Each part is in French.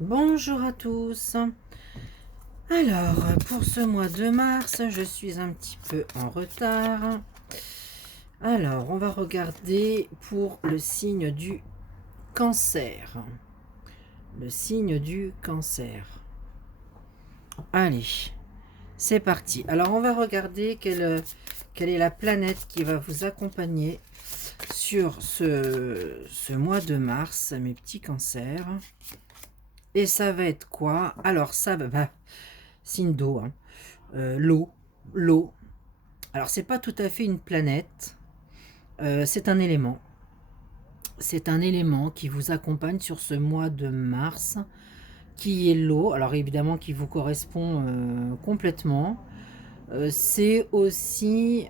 Bonjour à tous. Alors, pour ce mois de mars, je suis un petit peu en retard. Alors, on va regarder pour le signe du cancer. Le signe du cancer. Allez, c'est parti. Alors, on va regarder quelle est la planète qui va vous accompagner sur ce mois de mars, mes petits cancers. Et ça va être quoi? Alors, ça va... signe d'eau, hein. L'eau. Alors, c'est pas tout à fait une planète, c'est un élément. C'est un élément qui vous accompagne sur ce mois de mars, qui est l'eau. Alors, évidemment, qui vous correspond complètement. C'est aussi,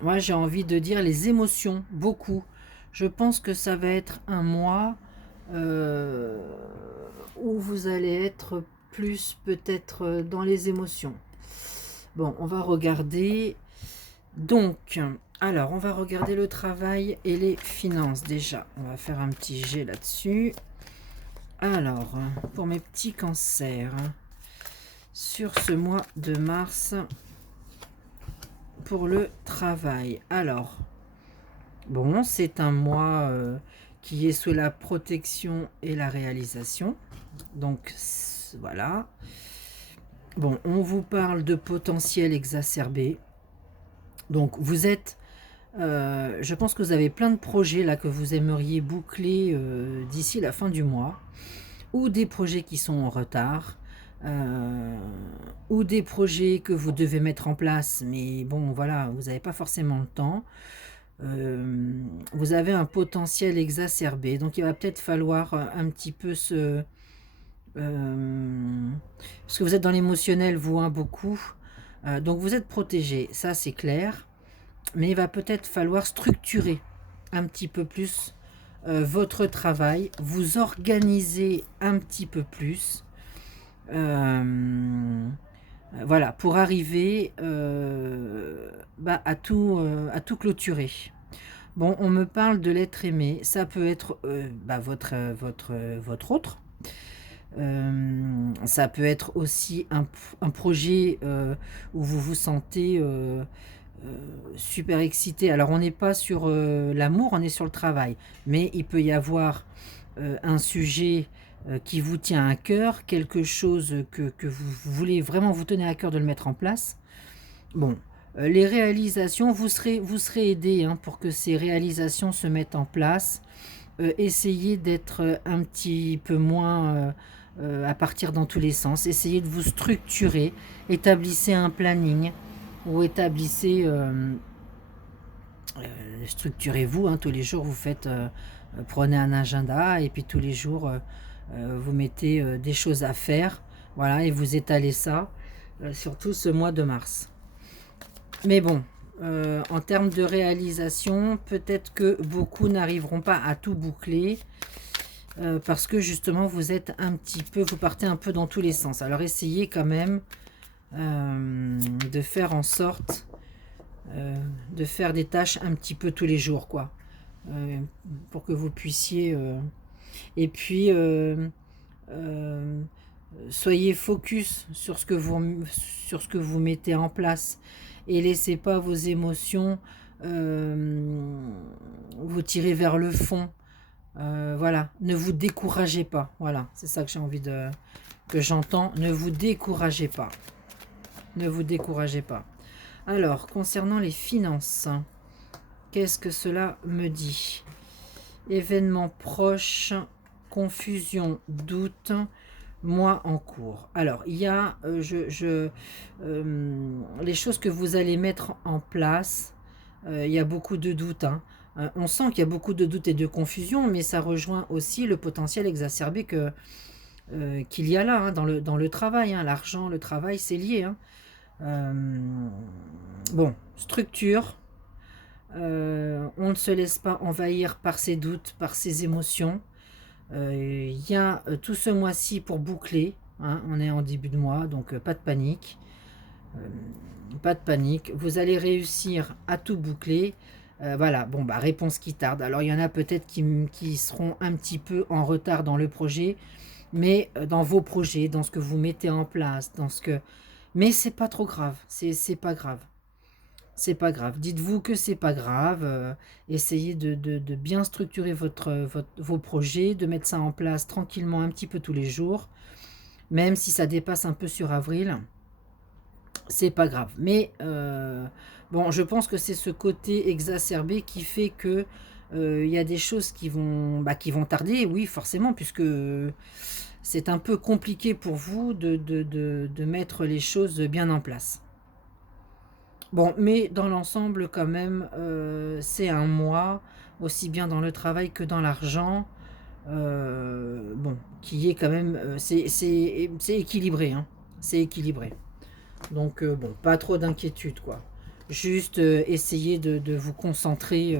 moi, j'ai envie de dire les émotions, beaucoup. Je pense que ça va être un mois euh, où vous allez être plus peut-être dans les émotions. Bon, on va regarder. Donc, alors, on va regarder le travail et les finances déjà. On va faire un petit jet là-dessus. Alors, pour mes petits cancers, sur ce mois de mars, pour le travail. Alors, bon, c'est un mois qui est sous la protection et la réalisation. Donc, voilà. Bon, on vous parle de potentiel exacerbé. Donc, vous êtes... je pense que vous avez plein de projets là que vous aimeriez boucler d'ici la fin du mois, ou des projets qui sont en retard, euh, ou des projets que vous devez mettre en place, mais bon, voilà, vous n'avez pas forcément le temps. Vous avez un potentiel exacerbé, donc il va peut-être falloir un petit peu se... parce que vous êtes dans l'émotionnel, vous, hein, beaucoup. Donc vous êtes protégé, ça c'est clair. Mais il va peut-être falloir structurer un petit peu plus votre travail, vous organiser un petit peu plus. Voilà, pour arriver à tout clôturer. Bon, on me parle de l'être aimé, ça peut être votre autre. Ça peut être aussi un projet où vous vous sentez super excité. Alors, on n'est pas sur l'amour, on est sur le travail. Mais il peut y avoir un sujet qui vous tient à cœur, quelque chose que vous voulez vraiment vous tenir à cœur de le mettre en place. Bon, les réalisations, vous serez aidé hein, pour que ces réalisations se mettent en place. Essayez d'être un petit peu moins à partir dans tous les sens. Essayez de vous structurer. Établissez un planning ou établissez... structurez-vous, hein, tous les jours vous faites... prenez un agenda et puis tous les jours vous mettez des choses à faire. Voilà, et vous étalez ça, surtout ce mois de mars. Mais bon, en termes de réalisation, peut-être que beaucoup n'arriveront pas à tout boucler. Parce que justement vous êtes un petit peu, vous partez un peu dans tous les sens. Alors essayez quand même de faire en sorte de faire des tâches un petit peu tous les jours, quoi, pour que vous puissiez. Et puis euh, soyez focus sur ce que vous mettez en place et laissez pas vos émotions vous tirer vers le fond. Voilà, ne vous découragez pas. Voilà, c'est ça que j'ai envie de que j'entends. Ne vous découragez pas. Ne vous découragez pas. Alors, concernant les finances, qu'est-ce que cela me dit? Événements proches, confusion, doute, mois en cours. Alors, il y a les choses que vous allez mettre en place. Il y a beaucoup de doutes, hein. On sent qu'il y a beaucoup de doutes et de confusion, mais ça rejoint aussi le potentiel exacerbé qu'il y a là, hein, dans le travail, hein. L'argent, le travail, c'est lié, hein. Bon, structure. On ne se laisse pas envahir par ses doutes, par ses émotions. Il y a tout ce mois-ci pour boucler, hein. On est en début de mois, donc pas de panique. Pas de panique. Vous allez réussir à tout boucler. Voilà, bon, bah, réponse qui tarde. Alors, il y en a peut-être qui seront un petit peu en retard dans le projet, mais dans vos projets, dans ce que vous mettez en place, dans ce que... Mais c'est pas trop grave, c'est pas grave. C'est pas grave. Dites-vous que c'est pas grave. Essayez de bien structurer vos projets, de mettre ça en place tranquillement un petit peu tous les jours, même si ça dépasse un peu sur avril. C'est pas grave. Mais bon, je pense que c'est ce côté exacerbé qui fait que il y a des choses qui vont tarder, oui, forcément, puisque c'est un peu compliqué pour vous de mettre les choses bien en place. Bon, mais dans l'ensemble, quand même, c'est un mois, aussi bien dans le travail que dans l'argent, bon, qui est quand même, c'est équilibré, hein, c'est équilibré. Donc, bon, pas trop d'inquiétude, quoi. Juste essayer de vous concentrer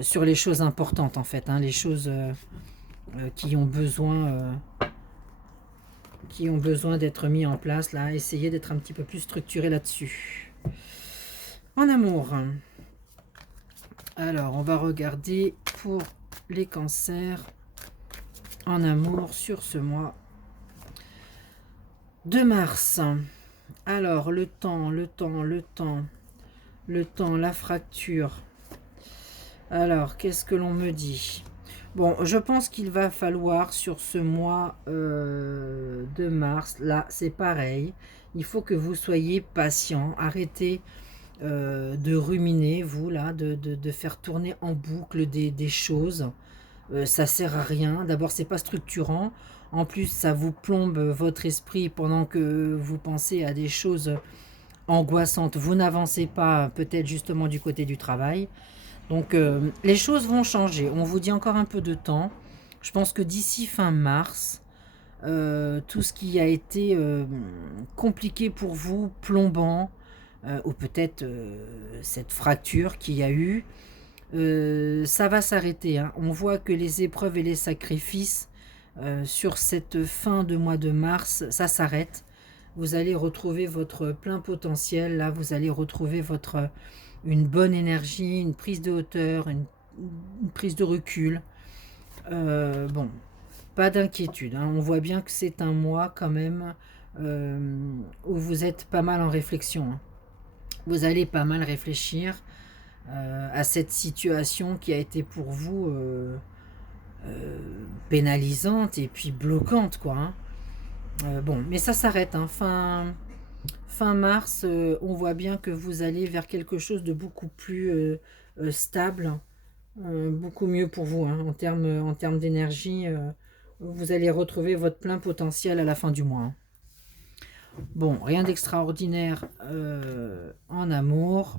sur les choses importantes, en fait, hein, les choses qui ont besoin d'être mis en place, là. Essayez d'être un petit peu plus structuré là-dessus. En amour. Alors, on va regarder pour les cancers en amour sur ce mois de mars. Alors, le temps, la fracture. Alors, qu'est-ce que l'on me dit? Bon, je pense qu'il va falloir sur ce mois de mars, là, c'est pareil. Il faut que vous soyez patient. Arrêtez de ruminer, vous, là, de faire tourner en boucle des choses. Ça sert à rien. D'abord, c'est pas structurant. En plus, ça vous plombe votre esprit pendant que vous pensez à des choses angoissantes. Vous n'avancez pas, peut-être justement du côté du travail. Donc, les choses vont changer. On vous dit encore un peu de temps. Je pense que d'ici fin mars, tout ce qui a été compliqué pour vous, plombant, ou peut-être cette fracture qu'il y a eu, ça va s'arrêter, hein. On voit que les épreuves et les sacrifices sur cette fin de mois de mars, ça s'arrête. Vous allez retrouver votre plein potentiel. Là, vous allez retrouver une bonne énergie, une prise de hauteur, une prise de recul. Bon, pas d'inquiétude, hein. On voit bien que c'est un mois quand même où vous êtes pas mal en réflexion, hein. Vous allez pas mal réfléchir à cette situation qui a été pour vous pénalisante et puis bloquante, quoi, hein. Bon, mais ça s'arrête, hein. Fin mars, on voit bien que vous allez vers quelque chose de beaucoup plus stable, beaucoup mieux pour vous, hein, en termes d'énergie. Vous allez retrouver votre plein potentiel à la fin du mois, hein. Bon, rien d'extraordinaire en amour.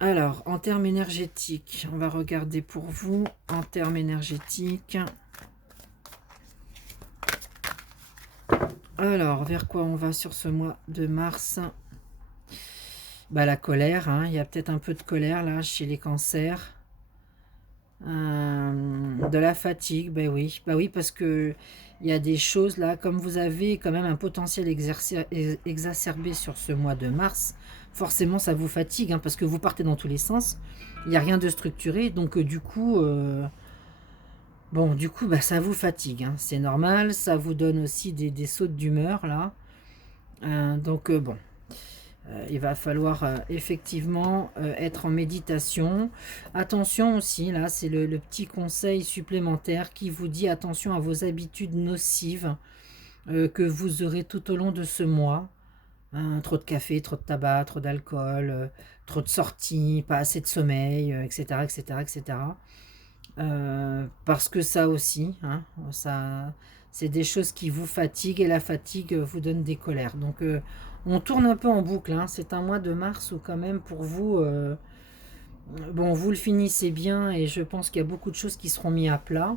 Alors, en termes énergétiques, on va regarder pour vous en termes énergétiques. Alors, vers quoi on va sur ce mois de mars? Bah, la colère, hein. Il y a peut-être un peu de colère là chez les cancers. De la fatigue, bah oui, parce que il y a des choses là, comme vous avez quand même un potentiel exacerbé sur ce mois de mars, forcément ça vous fatigue, hein, parce que vous partez dans tous les sens, il n'y a rien de structuré, donc du coup, bah, ça vous fatigue, hein, c'est normal, ça vous donne aussi des sautes d'humeur là. Donc bon, il va falloir effectivement être en méditation. Attention aussi, là, c'est le petit conseil supplémentaire qui vous dit attention à vos habitudes nocives que vous aurez tout au long de ce mois. Hein, trop de café, trop de tabac, trop d'alcool, trop de sorties, pas assez de sommeil, etc., etc., etc. Parce que ça aussi, hein, c'est des choses qui vous fatiguent et la fatigue vous donne des colères. Donc, on tourne un peu en boucle, hein. C'est un mois de mars où quand même pour vous, bon, vous le finissez bien et je pense qu'il y a beaucoup de choses qui seront mises à plat.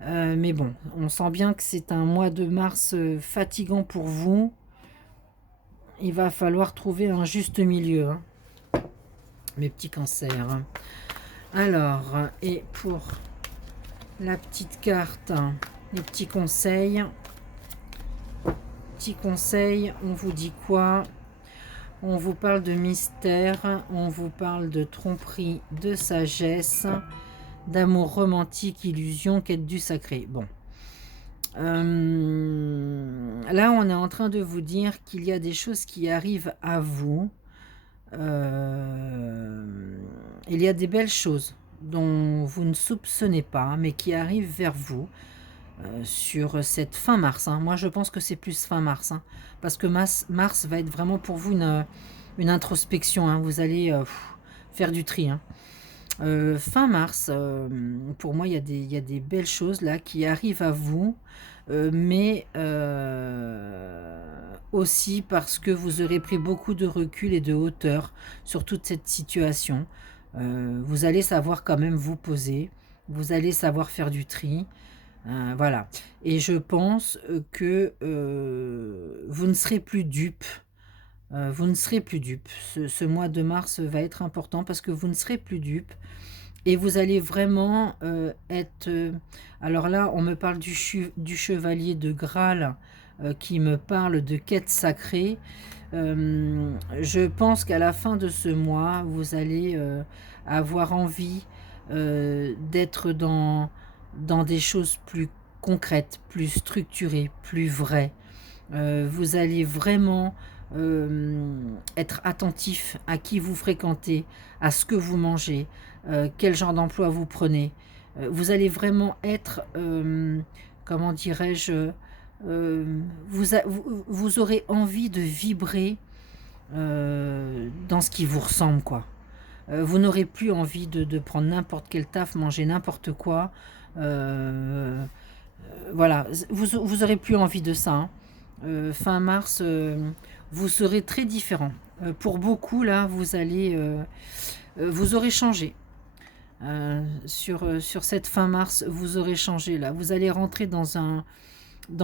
Mais bon, on sent bien que c'est un mois de mars fatigant pour vous. Il va falloir trouver un juste milieu, hein, mes petits cancers. Alors, et pour la petite carte, les petits conseils. Petit conseil, on vous dit quoi? On vous parle de mystère, on vous parle de tromperie, de sagesse, d'amour romantique, illusion, quête du sacré. Bon. Là, on est en train de vous dire qu'il y a des choses qui arrivent à vous. Il y a des belles choses dont vous ne soupçonnez pas, mais qui arrivent vers vous sur cette fin mars. Moi, je pense que c'est plus fin mars, parce que mars va être vraiment pour vous une introspection. Vous allez faire du tri. Fin mars, pour moi, il y a des belles choses là qui arrivent à vous, mais aussi parce que vous aurez pris beaucoup de recul et de hauteur sur toute cette situation. Vous allez savoir quand même vous poser, vous allez savoir faire du tri. Voilà. Et je pense que vous ne serez plus dupe. Vous ne serez plus dupe. Ce mois de mars va être important parce que vous ne serez plus dupe. Et vous allez vraiment être... alors là, on me parle du chevalier de Graal qui me parle de quête sacrée. Je pense qu'à la fin de ce mois, vous allez avoir envie d'être dans des choses plus concrètes, plus structurées, plus vraies. Vous allez vraiment être attentif à qui vous fréquentez, à ce que vous mangez, quel genre d'emploi vous prenez. Vous allez vraiment être, comment dirais-je, vous aurez envie de vibrer dans ce qui vous ressemble, quoi. Vous n'aurez plus envie de prendre n'importe quel taf, manger n'importe quoi. Voilà, vous aurez plus envie de ça. Fin mars, vous serez très différent. Pour beaucoup, là, vous aurez changé. Sur cette fin mars, vous aurez changé. Là, vous allez rentrer dans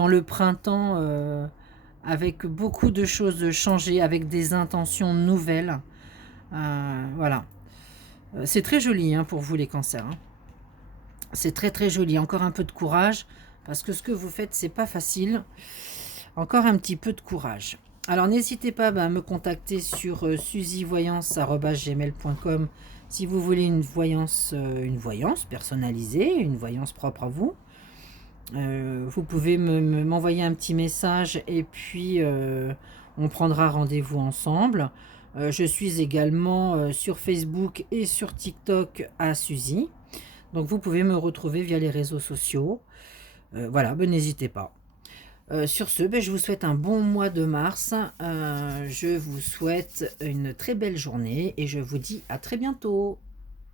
le printemps avec beaucoup de choses changées, avec des intentions nouvelles. Voilà. C'est très joli pour vous les cancers. C'est très très joli. Encore un peu de courage parce que ce que vous faites, c'est pas facile. Encore un petit peu de courage. Alors n'hésitez pas à me contacter sur suzyvoyance@gmail.com si vous voulez une voyance personnalisée, une voyance propre à vous. Vous pouvez m'envoyer un petit message et puis on prendra rendez-vous ensemble. Je suis également sur Facebook et sur TikTok à Suzy. Donc vous pouvez me retrouver via les réseaux sociaux. Voilà, n'hésitez pas. Sur ce, je vous souhaite un bon mois de mars. Je vous souhaite une très belle journée et je vous dis à très bientôt.